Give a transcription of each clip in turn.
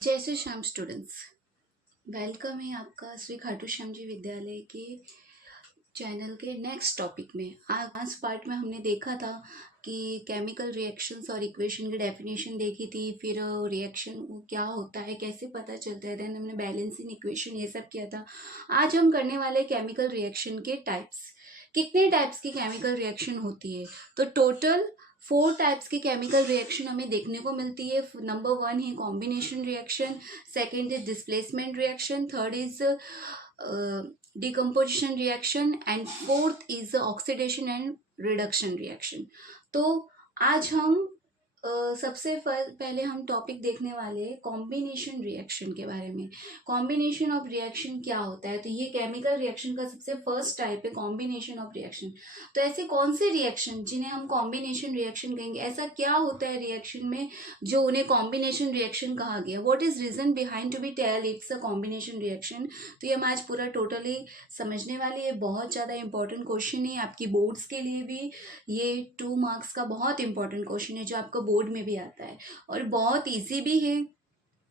जय Shri Shyam students, welcome है आपका श्री खाटू श्याम जी विद्यालय के चैनल के नेक्स्ट टॉपिक में। आज पार्ट में हमने देखा था कि केमिकल रिएक्शंस और इक्वेशन की डेफिनेशन देखी थी, फिर रिएक्शन क्या होता है, कैसे पता चलता है, देन हमने बैलेंसिंग इक्वेशन ये सब किया था। आज हम करने वाले केमिकल रिएक्शन के टाइप्स। कितने टाइप्स की केमिकल रिएक्शन होती है? तो टोटल 4 टाइप्स की केमिकल रिएक्शन हमें देखने को मिलती है। नंबर 1 है combination reaction, second is displacement reaction, third is decomposition reaction and fourth is oxidation and reduction reaction. तो आज हम सबसे पहले हम टॉपिक देखने वाले हैं कॉम्बिनेशन रिएक्शन के बारे में। कॉम्बिनेशन ऑफ रिएक्शन क्या होता है? तो ये केमिकल रिएक्शन का सबसे फर्स्ट टाइप है कॉम्बिनेशन ऑफ रिएक्शन। तो ऐसे कौन से रिएक्शन जिन्हें हम कॉम्बिनेशन रिएक्शन कहेंगे? ऐसा क्या होता है रिएक्शन में जो उन्हें कॉम्बिनेशन रिएक्शन कहा गया? What is reason behind to be tell it's a combination reaction? तो ये हम आज पूरा टोटली समझने वाले हैं। बहुत ज़्यादा इंपॉर्टेंट क्वेश्चन है आपकी बोर्ड्स के लिए भी। ये 2 मार्क्स का बहुत इंपॉर्टेंट क्वेश्चन है जो आपका बोर्ड में भी आता है और बहुत इजी भी है।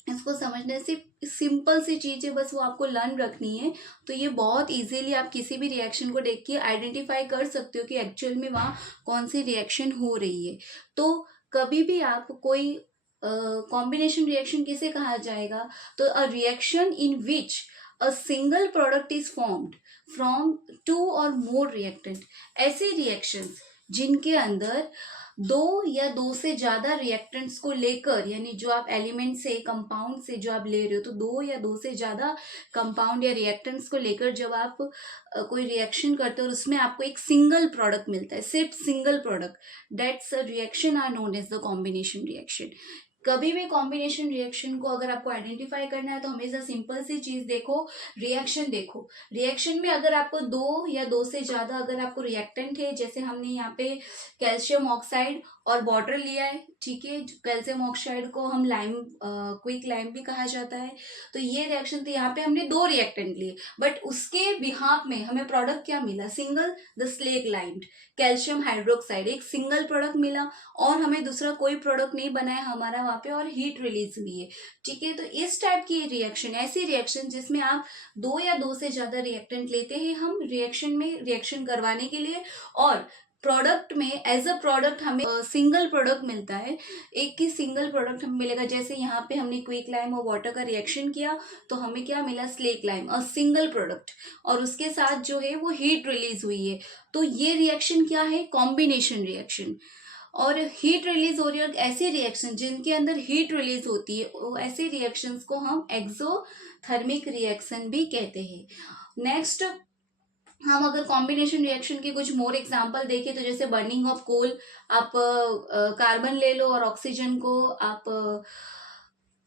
इसको समझने से सिंपल सी चीज़ है, बस वो आपको लर्न रखनी है। तो ये बहुत इजीली आप किसी भी रिएक्शन को देख के आइडेंटिफाई कर सकते हो कि एक्चुअल में वहाँ कौन सी रिएक्शन हो रही है। तो कभी भी आप कोई कॉम्बिनेशन रिएक्शन किसे कहा जाएगा? तो a reaction in which a single product is formed from 2 और मोर रिएक्टेंट। ऐसे रिएक्शंस जिनके अंदर 2 या 2 से ज़्यादा रिएक्टेंट्स को लेकर, यानी जो आप एलिमेंट से, कंपाउंड से जो आप ले रहे हो, तो 2 या 2 से ज़्यादा कंपाउंड या रिएक्टेंट्स को लेकर जब आप कोई रिएक्शन करते हो और उसमें आपको एक सिंगल प्रोडक्ट मिलता है, सिर्फ single product, that's a reaction are known as the combination reaction. कभी भी कॉम्बिनेशन रिएक्शन को अगर आपको आइडेंटिफाई करना है तो हमेशा सिंपल सी चीज देखो, रिएक्शन देखो। रिएक्शन में अगर आपको 2 या 2 से ज्यादा अगर आपको रिएक्टेंट है, जैसे हमने यहाँ पे कैल्शियम ऑक्साइड और वाटर लिया है, ठीक है। कैल्शियम ऑक्साइड को हम लाइम, क्विक लाइम भी कहा जाता है। तो ये रिएक्शन, तो यहाँ पे हमने 2 रिएक्टेंट लिए, बट उसके बिहाफ में हमें प्रोडक्ट क्या मिला? Single, the slaked lime calcium hydroxide, एक सिंगल प्रोडक्ट मिला और हमें दूसरा कोई प्रोडक्ट नहीं बनाया हमारा वहां पे, और हीट रिलीज हुई है, ठीक है। तो इस टाइप की रिएक्शन, ऐसी रिएक्शन जिसमें आप 2 या 2 से ज्यादा रिएक्टेंट लेते हैं हम रिएक्शन में, रिएक्शन करवाने के लिए, और प्रोडक्ट में एज अ प्रोडक्ट हमें सिंगल प्रोडक्ट मिलता है, एक ही सिंगल प्रोडक्ट हमें मिलेगा। जैसे यहाँ पे हमने क्विक लाइम और वाटर का रिएक्शन किया तो हमें क्या मिला? स्लेक लाइम, अ सिंगल प्रोडक्ट, और उसके साथ जो है वो हीट रिलीज हुई है। तो ये रिएक्शन क्या है? Combination reaction. और हीट रिलीज हो रही है, और ऐसे रिएक्शन जिनके अंदर हीट रिलीज होती है, वो ऐसे रिएक्शंस को हम एक्सोथर्मिक रिएक्शन भी कहते हैं। नेक्स्ट, हम अगर कॉम्बिनेशन रिएक्शन के कुछ मोर एग्जांपल देखें तो जैसे बर्निंग ऑफ कोल, आप कार्बन ले लो और ऑक्सीजन को आप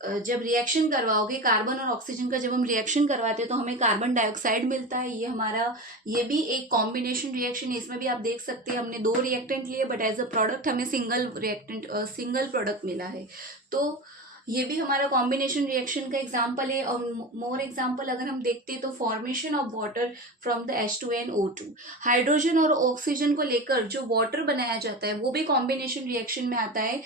जब रिएक्शन करवाओगे, कार्बन और ऑक्सीजन का जब हम रिएक्शन करवाते हैं तो हमें कार्बन डाइऑक्साइड मिलता है। ये हमारा, ये भी एक कॉम्बिनेशन रिएक्शन है। इसमें भी आप देख सकते हैं हमने 2 रिएक्टेंट लिए, बट एज अ प्रोडक्ट हमें सिंगल रिएक्टेंट, सिंगल प्रोडक्ट मिला है। तो ये भी हमारा कॉम्बिनेशन रिएक्शन का एग्जाम्पल है। और मोर एग्जाम्पल अगर हम देखते हैं तो formation of water from the H2NO2, hydrogen और ऑक्सीजन को लेकर जो वाटर बनाया जाता है वो भी कॉम्बिनेशन रिएक्शन में आता है।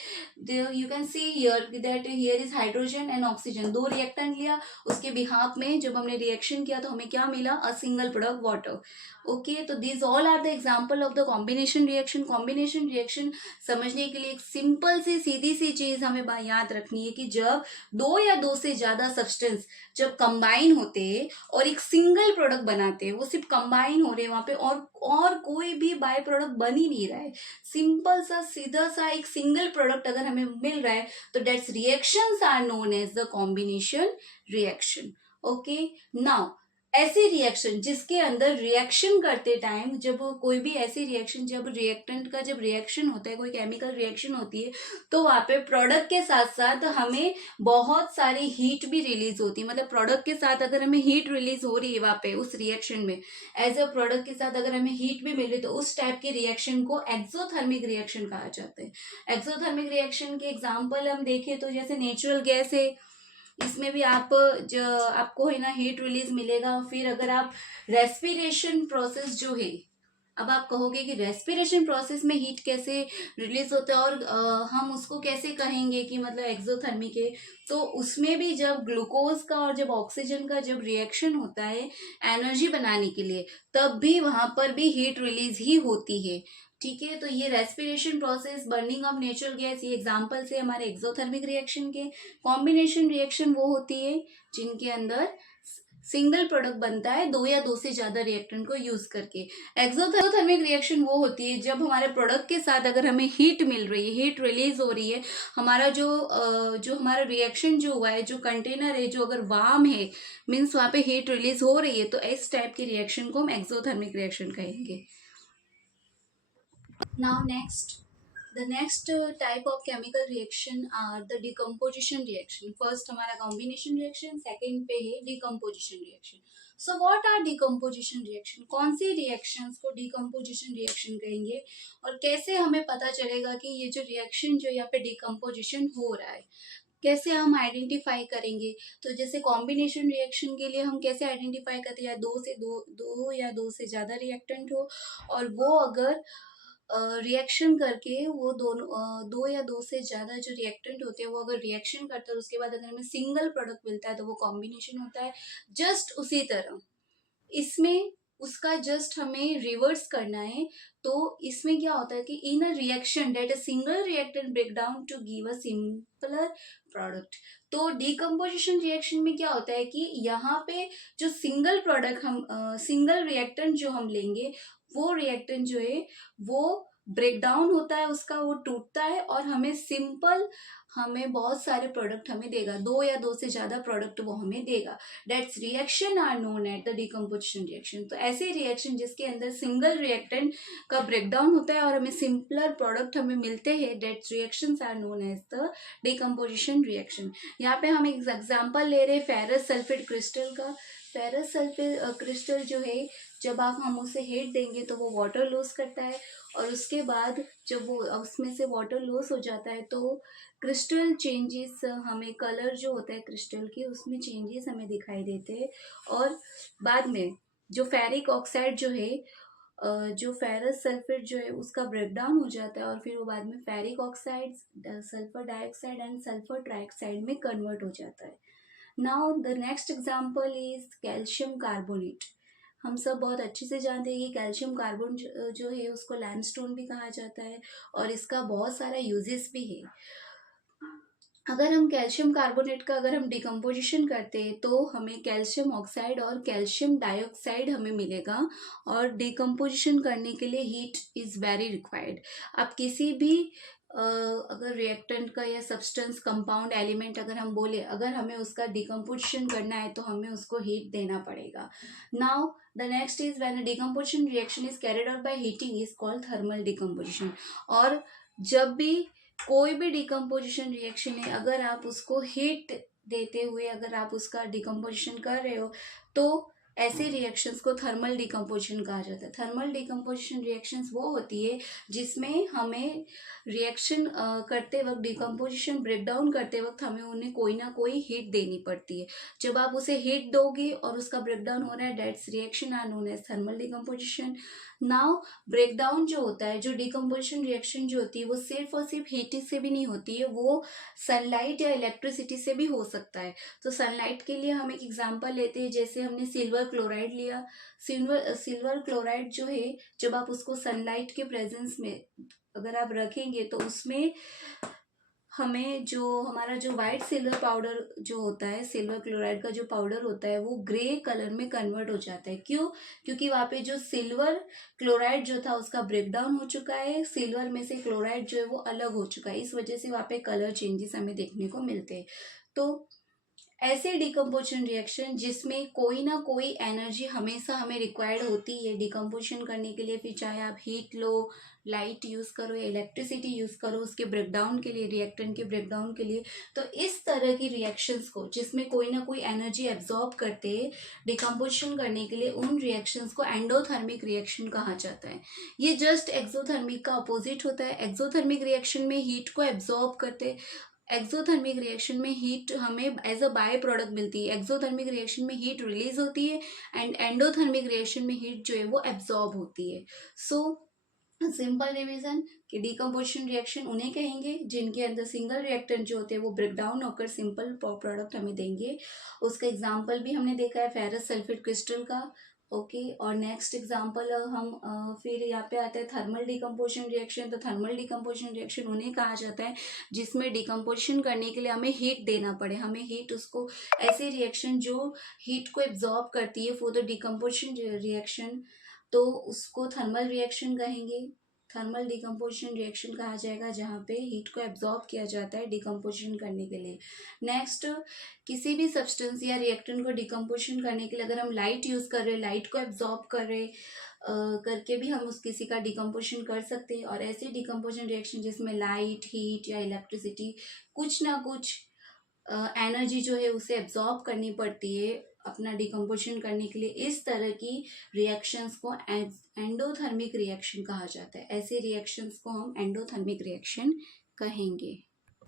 You can see here that here is hydrogen and oxygen, 2 reactant लिया, उसके बिहाफ में जब हमने रिएक्शन किया तो हमें क्या मिला? A single product water. Okay, तो these all are the example of the combination reaction. Combination reaction समझने के लिए एक सिंपल सी सीधी सी चीज हमें याद रखनी है कि जब 2 या 2 से ज्यादा सब्सटेंस जब कंबाइन होते हैं और एक सिंगल प्रोडक्ट बनाते हैं, वो सिर्फ कंबाइन हो रहे हैं वहां पे, और कोई भी बाय प्रोडक्ट बन ही नहीं रहा है, सिंपल सा सीधा सा एक सिंगल प्रोडक्ट अगर हमें मिल रहा है, तो that's reactions are known as the combination reaction. Okay, now ऐसे रिएक्शन जिसके अंदर रिएक्शन करते टाइम, जब कोई भी ऐसी रिएक्शन, जब रिएक्टेंट का जब रिएक्शन होता है, कोई केमिकल रिएक्शन होती है, तो वहां पे प्रोडक्ट के साथ साथ हमें बहुत सारी हीट भी रिलीज होती है। मतलब प्रोडक्ट के साथ अगर हमें हीट रिलीज हो रही है वहां पे उस रिएक्शन में, एज अ प्रोडक्ट के साथ अगर हमें हीट भी मिल रही है, तो उस टाइप के रिएक्शन को एक्सोथर्मिक रिएक्शन कहा जाता है। एक्सोथर्मिक रिएक्शन के एग्जाम्पल हम देखें तो जैसे नेचुरल गैस है, इसमें भी आप जो आपको है ना हीट रिलीज मिलेगा। फिर अगर आप रेस्पिरेशन प्रोसेस जो है, अब आप कहोगे कि रेस्पिरेशन प्रोसेस में हीट कैसे रिलीज होता है और हम उसको कैसे कहेंगे कि मतलब एक्सोथर्मिक है। तो उसमें भी जब ग्लूकोज का और जब ऑक्सीजन का जब रिएक्शन होता है एनर्जी बनाने के लिए, तब भी वहां पर भी हीट रिलीज ही होती है। ठीक है, तो ये respiration process, burning of natural gas, ये एग्जांपल से हमारे एक्सोथर्मिक रिएक्शन के। कॉम्बिनेशन रिएक्शन वो होती है जिनके अंदर सिंगल प्रोडक्ट बनता है दो या दो से ज्यादा रिएक्टेंट को यूज करके। एक्सोथर्मिक रिएक्शन वो होती है जब हमारे प्रोडक्ट के साथ अगर हमें हीट मिल रही है, हीट रिलीज हो रही है, हमारा जो हमारा रिएक्शन जो हुआ है, जो कंटेनर है जो अगर वार्म है, मीन्स वहां पे हीट रिलीज हो रही है, तो इस टाइप के रिएक्शन को हम एक्सोथर्मिक रिएक्शन कहेंगे। Now the next type of chemical reaction are the decomposition reaction. First हमारा combination reaction, second पे है decomposition reaction. So what are decomposition reaction? कौन सी reactions को decomposition reaction कहेंगे और कैसे हमें पता चलेगा कि ये जो reaction जो यहाँ पे decomposition हो रहा है, कैसे हम आइडेंटिफाई करेंगे? तो जैसे कॉम्बिनेशन रिएक्शन के लिए हम कैसे आइडेंटिफाई करते हैं, या दो या दो से ज्यादा रिएक्टेंट हो और वो अगर रिएक्शन करके वो दोनों दो या दो से ज्यादा जो रिएक्टेंट होते हैं वो अगर रिएक्शन करते हैं, उसके बाद अगर हमें सिंगल प्रोडक्ट मिलता है तो वो कॉम्बिनेशन होता है। जस्ट उसी तरह इसमें उसका जस्ट हमें रिवर्स करना है। तो इसमें क्या होता है कि in a reaction that a single reactant break down to give a simpler product. तो डिकम्पोजिशन रिएक्शन में क्या होता है कि यहाँ पे जो सिंगल प्रोडक्ट हम सिंगल रिएक्टेंट जो हम लेंगे, वो रिएक्टेंट जो है वो ब्रेक डाउन होता है, उसका वो टूटता है और हमें बहुत सारे प्रोडक्ट हमें देगा, दो या दो से ज्यादा प्रोडक्ट वो हमें देगा। That's reaction are known at the decomposition reaction. तो ऐसे रिएक्शन जिसके अंदर सिंगल रिएक्टेंट का ब्रेकडाउन होता है और हमें सिंपलर प्रोडक्ट हमें मिलते हैं, that's reactions are known as the decomposition reaction. यहाँ पे हम एक एग्जांपल ले रहे हैं फेरस सल्फेट क्रिस्टल का। फेरस सल्फेट क्रिस्टल जो है, जब हम उसे हीट देंगे तो वो वाटर लॉस करता है और उसके बाद जब वो उसमें से वाटर लॉस हो जाता है तो क्रिस्टल चेंजेस, हमें कलर जो होता है क्रिस्टल के उसमें चेंजेस हमें दिखाई देते हैं। और बाद में जो फेरिक ऑक्साइड जो है, जो फेरस सल्फेट जो है उसका ब्रेकडाउन हो जाता है और फिर वो बाद में ferric oxide, sulphur dioxide and sulphur trioxide में कन्वर्ट हो जाता है। Now the next example is calcium carbonate. हम सब बहुत अच्छे से जानते हैं कि कैल्शियम कार्बन जो है उसको लैंडस्टोन भी कहा जाता है और इसका बहुत सारा यूजेस भी है। अगर हम कैल्शियम कार्बोनेट का अगर हम डिकम्पोजिशन करते हैं तो हमें कैल्शियम ऑक्साइड और कैल्शियम डाइऑक्साइड हमें मिलेगा और डिकम्पोजिशन करने के लिए हीट इज़ वेरी रिक्वायर्ड। आप किसी भी अगर रिएक्टेंट का या सब्सटेंस कंपाउंड एलिमेंट अगर हम बोले, अगर हमें उसका डिकम्पोजिशन करना है तो हमें उसको हीट देना पड़ेगा। Now the next is when a decomposition reaction is carried out by heating is called thermal decomposition. और जब भी कोई भी डिकम्पोजिशन रिएक्शन है, अगर आप उसको हीट देते हुए अगर आप उसका डिकम्पोजिशन कर रहे हो तो ऐसे रिएक्शंस को थर्मल डिकम्पोजिशन कहा जाता है। थर्मल डिकम्पोजिशन रिएक्शंस वो होती है जिसमें हमें रिएक्शन करते वक्त, डिकम्पोजिशन ब्रेकडाउन करते वक्त हमें उन्हें कोई ना कोई हीट देनी पड़ती है। जब आप उसे हीट दोगे और उसका ब्रेकडाउन हो रहा है, that's reaction are known as thermal decomposition. Now breakdown जो होता है, जो डिकम्पोजिशन रिएक्शन जो होती है वो सिर्फ और सिर्फ हीट से भी नहीं होती है, वो सनलाइट या इलेक्ट्रिसिटी से भी हो सकता है। तो सनलाइट के लिए हम एक एग्जांपल लेते हैं, जैसे हमने सिल्वर क्लोराइड लिया। सिल्वर क्लोराइड जो है, जब आप उसको सनलाइट के प्रेजेंस में अगर आप रखेंगे तो उसमें हमें जो हमारा जो वाइट सिल्वर पाउडर जो होता है, सिल्वर क्लोराइड का जो पाउडर होता है वो ग्रे कलर में कन्वर्ट हो जाता है। क्यों? क्योंकि वहाँ पे जो सिल्वर क्लोराइड जो था उसका ब्रेकडाउन हो चुका है, सिल्वर में से क्लोराइड जो है वो अलग हो चुका है, इस वजह से वहाँ पे कलर चेंजेस हमें देखने को मिलते हैं। तो ऐसे डिकम्पोजिशन रिएक्शन जिसमें कोई ना कोई एनर्जी हमेशा हमें रिक्वायर्ड होती है डिकम्पोजिशन करने के लिए, फिर चाहे आप हीट लो, लाइट यूज़ करो या इलेक्ट्रिसिटी यूज़ करो उसके ब्रेकडाउन के लिए, रिएक्टेंट के ब्रेकडाउन के लिए। तो इस तरह की रिएक्शंस को जिसमें कोई ना कोई एनर्जी एब्जॉर्ब करते हैं डिकम्पोजिशन करने के लिए, उन रिएक्शंस को एंडोथर्मिक रिएक्शन कहा जाता है। ये जस्ट एक्सोथर्मिक का अपोजिट होता है। एक्सोथर्मिक रिएक्शन में हीट को एब्जॉर्ब करते एक्सोथर्मिक रिएक्शन में हीट हमें एज अ बाय प्रोडक्ट मिलती है, एक्सोथर्मिक रिएक्शन में हीट रिलीज होती है एंड एंडोथर्मिक रिएक्शन में हीट जो है वो एब्जॉर्ब होती है। सो सिंपल रिवीजन कि डिकम्पोजिशन रिएक्शन उन्हें कहेंगे जिनके अंदर सिंगल रिएक्टेंट जो होते हैं वो ब्रेक डाउन होकर सिंपल प्रोडक्ट हमें देंगे। उसका एग्जांपल भी हमने देखा है फेरस सल्फेट क्रिस्टल का। ओके और नेक्स्ट एग्जांपल हम फिर यहाँ पे आते हैं थर्मल डिकम्पोजिशन रिएक्शन। तो थर्मल डिकम्पोजिशन रिएक्शन उन्हें कहा जाता है जिसमें डिकम्पोजिशन करने के लिए हमें हीट देना पड़े, हमें हीट उसको ऐसी रिएक्शन जो हीट को एब्जॉर्ब करती है फॉर द डिकम्पोजिशन रिएक्शन, तो उसको थर्मल रिएक्शन कहेंगे। थर्मल डिकम्पोजिशन रिएक्शन कहा जाएगा जहाँ पे हीट को एब्जॉर्ब किया जाता है डिकम्पोजिशन करने के लिए। नेक्स्ट किसी भी सब्सटेंस या रिएक्टेंट को डिकम्पोजिशन करने के लिए अगर हम लाइट यूज़ कर रहे हैं, लाइट को एब्जॉर्ब कर रहे करके भी हम उस किसी का डिकम्पोजिशन कर सकते हैं। और ऐसी डिकम्पोजिशन रिएक्शन जिसमें लाइट, हीट या इलेक्ट्रिसिटी कुछ ना कुछ एनर्जी जो है उसे एब्जॉर्ब करनी पड़ती है अपना डिकम्पोजिशन करने के लिए, इस तरह की रिएक्शंस को एंडोथर्मिक रिएक्शन कहा जाता है। ऐसे रिएक्शंस को हम एंडोथर्मिक रिएक्शन कहेंगे।